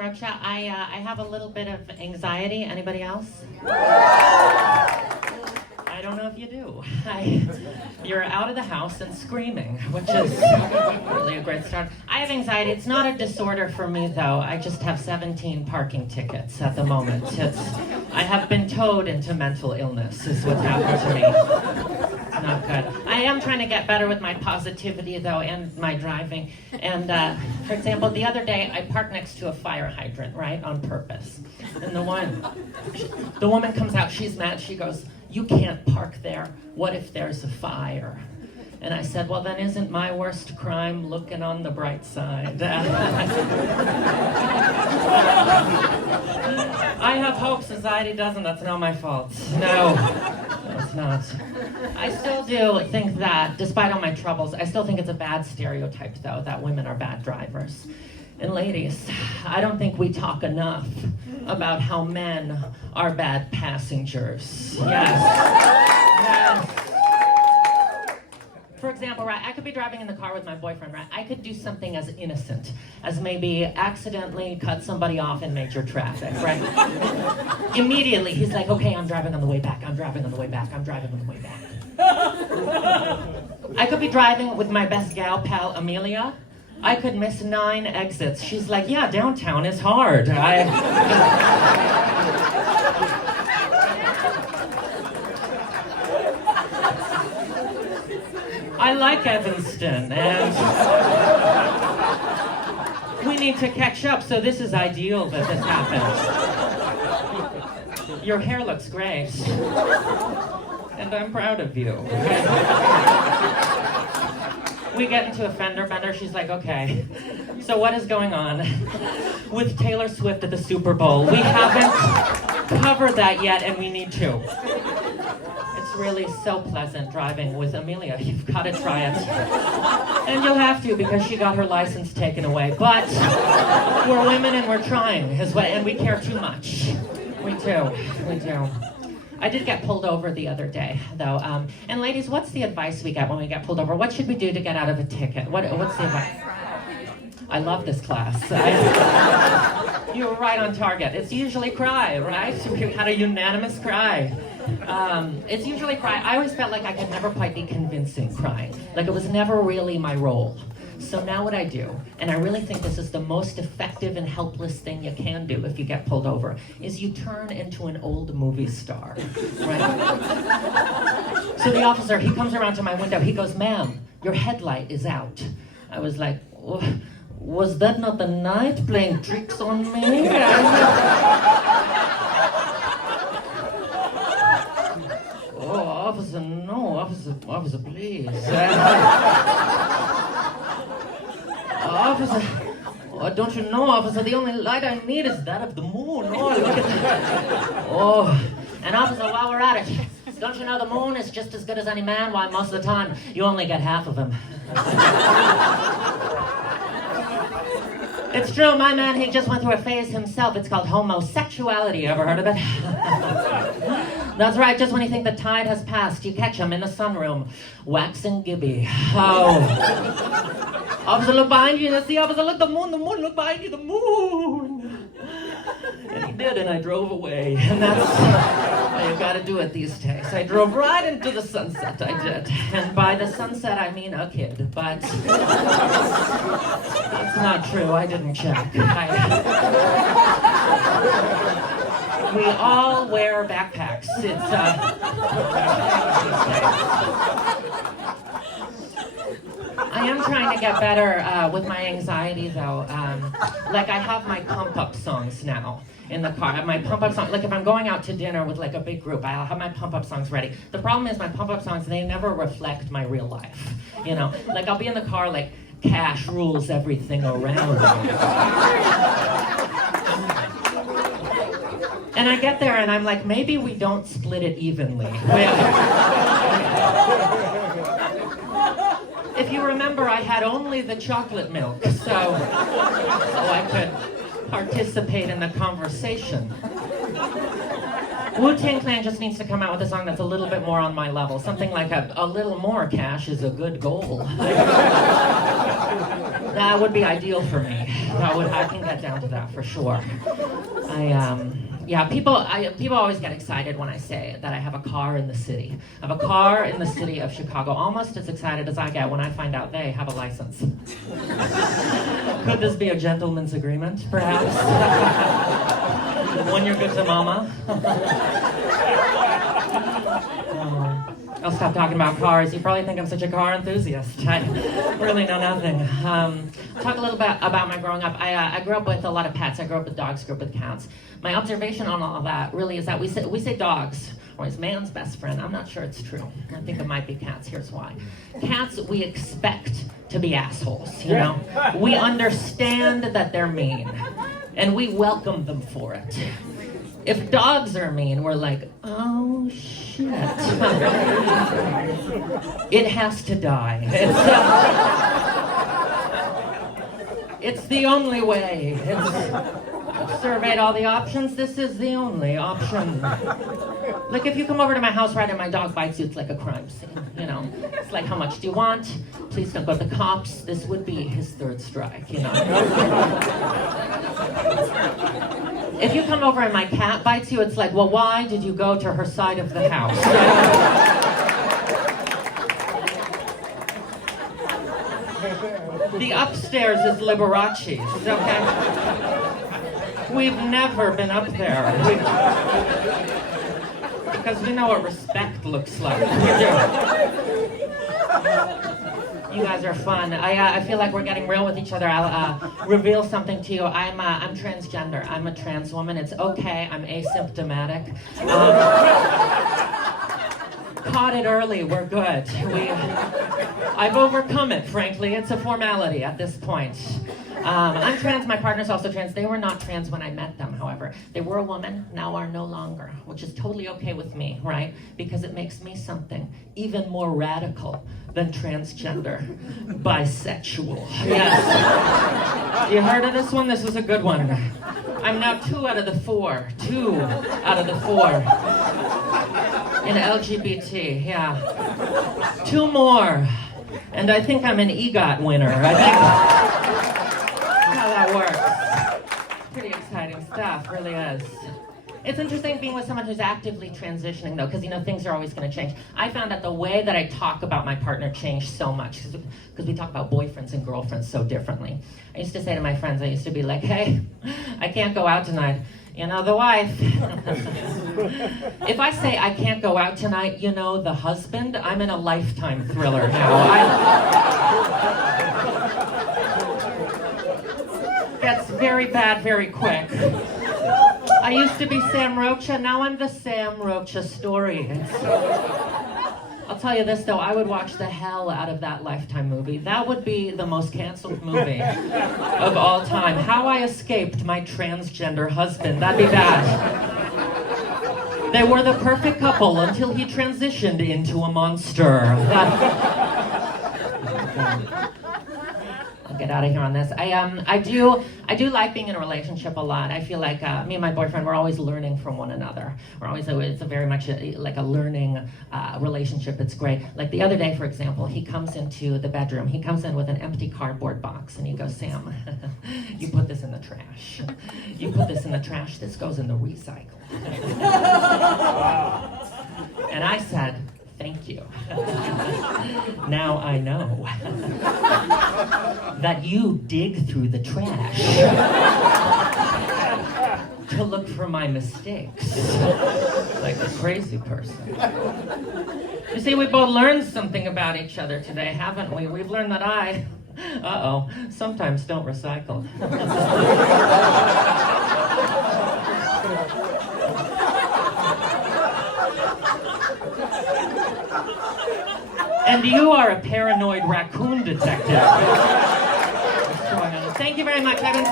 Rocha. I have a little bit of anxiety. Anybody else? I don't know if you do. You're out of the house and screaming, which is really a great start. I have anxiety. It's not a disorder for me, though. I just have 17 parking tickets at the moment. I have been towed into mental illness, is what's happened to me. It's not good. I am trying to get better with my positivity, though, and my driving. And, for example, the other day, I parked next to a fire hydrant, right, on purpose. And the woman comes out. She's mad. She goes, "You can't park there. What if there's a fire?" And I said, "Well, then isn't my worst crime looking on the bright side?" I have hope, society doesn't. That's not my fault. No, it's not. I still do think that, despite all my troubles, I still think it's a bad stereotype, though, that women are bad drivers. And ladies, I don't think we talk enough about how men are bad passengers. Yes. For example, right, I could be driving in the car with my boyfriend, right? I could do something as innocent as maybe accidentally cut somebody off in major traffic, right? Immediately, he's like, "Okay, I'm driving on the way back, I'm driving on the way back, I'm driving on the way back." I could be driving with my best gal pal, Amelia. I could miss 9 exits. She's like, "Yeah, downtown is hard." I like Evanston, and we need to catch up, so this is ideal that this happens. Your hair looks great, and I'm proud of you. We get into a fender bender. She's like, "Okay, so what is going on with Taylor Swift at the Super Bowl? We haven't covered that yet, and we need to." It's really so pleasant driving with Amelia. You've got to try it. And you'll have to, because she got her license taken away. But we're women and we're trying, and we care too much. We do. I did get pulled over the other day, though. And ladies, what's the advice we get when we get pulled over? What should we do to get out of a ticket? What's the advice? I love this class. You were right on target. It's usually cry, right? We had a unanimous cry. It's usually cry. I always felt like I could never quite be convincing crying. Like it was never really my role. So now what I do, and I really think this is the most effective and helpless thing you can do if you get pulled over, is you turn into an old movie star, right? So the officer, he comes around to my window, he goes, "Ma'am, your headlight is out." I was like, "Was that not the night playing tricks on me?" "Oh, officer, no, officer, please." "Officer, don't you know, officer, the only light I need is that of the moon. Oh, look at that. Oh, and officer, while we're at it, don't you know the moon is just as good as any man? Why, most of the time, you only get half of him." It's true, my man, he just went through a phase himself. It's called homosexuality. Ever heard of it? That's right, just when you think the tide has passed, you catch him in the sunroom, waxing gibby. Oh. "Officer, look behind you." And the officer, "Look, the moon, look behind you, the moon." And he did, and I drove away. And that's how you gotta do it these days. I drove right into the sunset, I did. And by the sunset, I mean a kid, but that's not true, I didn't check. We all wear backpacks. I am trying to get better with my anxiety, though. Like, I have my pump-up songs now in the car. I have my pump-up songs. Like, if I'm going out to dinner with, like, a big group, I'll have my pump-up songs ready. The problem is my pump-up songs, they never reflect my real life, you know? Like, I'll be in the car, like, "Cash rules everything around me." And I get there and I'm like, maybe we don't split it evenly. If you remember, I had only the chocolate milk, so I could participate in the conversation. Wu-Tang Clan just needs to come out with a song that's a little bit more on my level. Something like a little more cash is a good goal. That would be ideal for me. I can get down to that for sure. People always get excited when I say that I have a car in the city. I have a car in the city of Chicago, almost as excited as I get when I find out they have a license. Could this be a gentleman's agreement, perhaps? When you're good to mama? I'll stop talking about cars. You probably think I'm such a car enthusiast. I really know nothing. Talk a little bit about my growing up. I grew up with a lot of pets. I grew up with dogs, grew up with cats. My observation on all of that really is that we say dogs, or is man's best friend. I'm not sure it's true. I think it might be cats. Here's why. Cats, we expect to be assholes, you know? We understand that they're mean, and we welcome them for it. If dogs are mean, we're like, oh shit. It has to die. It's the only way. I've surveyed all the options. This is the only option. Like if you come over to my house right and my dog bites you, it's like a crime scene, you know? It's like, how much do you want? Please don't go to the cops. This would be his third strike, you know? If you come over and my cat bites you, it's like, well, why did you go to her side of the house? The upstairs is Liberace's, okay? We've never been up there. Because we know what respect looks like. We do. You guys are fun. I feel like we're getting real with each other. I'll reveal something to you. I'm transgender. I'm a trans woman. It's okay. I'm asymptomatic. Caught it early. We're good. I've overcome it, frankly. It's a formality at this point. I'm trans. My partner's also trans. They were not trans when I met them, however. They were a woman, now are no longer, which is totally okay with me, right? Because it makes me something even more radical than transgender. Bisexual. Yes. You heard of this one? This was a good one. I'm now 2 out of the 4. 2 out of the 4. In LGBT, yeah. 2 more. And I think I'm an EGOT winner. I think how that works. Pretty exciting stuff, really is. It's interesting being with someone who's actively transitioning, though, because, you know, things are always going to change. I found that the way that I talk about my partner changed so much, because we talk about boyfriends and girlfriends so differently. I used to say to my friends, I used to be like, hey, I can't go out tonight. You know, the wife. If I say I can't go out tonight, you know, the husband, I'm in a Lifetime thriller now. That's very bad very quick. I used to be Sam Rocha, now I'm the Sam Rocha story. I'll tell you this, though, I would watch the hell out of that Lifetime movie. That would be the most canceled movie of all time. How I Escaped My Transgender Husband. That'd be bad. They were the perfect couple until he transitioned into a monster. I'll get out of here on this. I do like being in a relationship a lot. I feel like me and my boyfriend, we're always learning from one another. It's a very much like a learning relationship. It's great. Like the other day, for example, he comes into the bedroom. He comes in with an empty cardboard box, and he goes, Sam, you put this in the trash. You put this in the trash. This goes in the recycle. And I said, thank you. Now I know that you dig through the trash to look for my mistakes. Like a crazy person. You see, we both learned something about each other today, haven't we? We've learned that I, sometimes don't recycle. And you are a paranoid raccoon detective. Thank you very much. I've been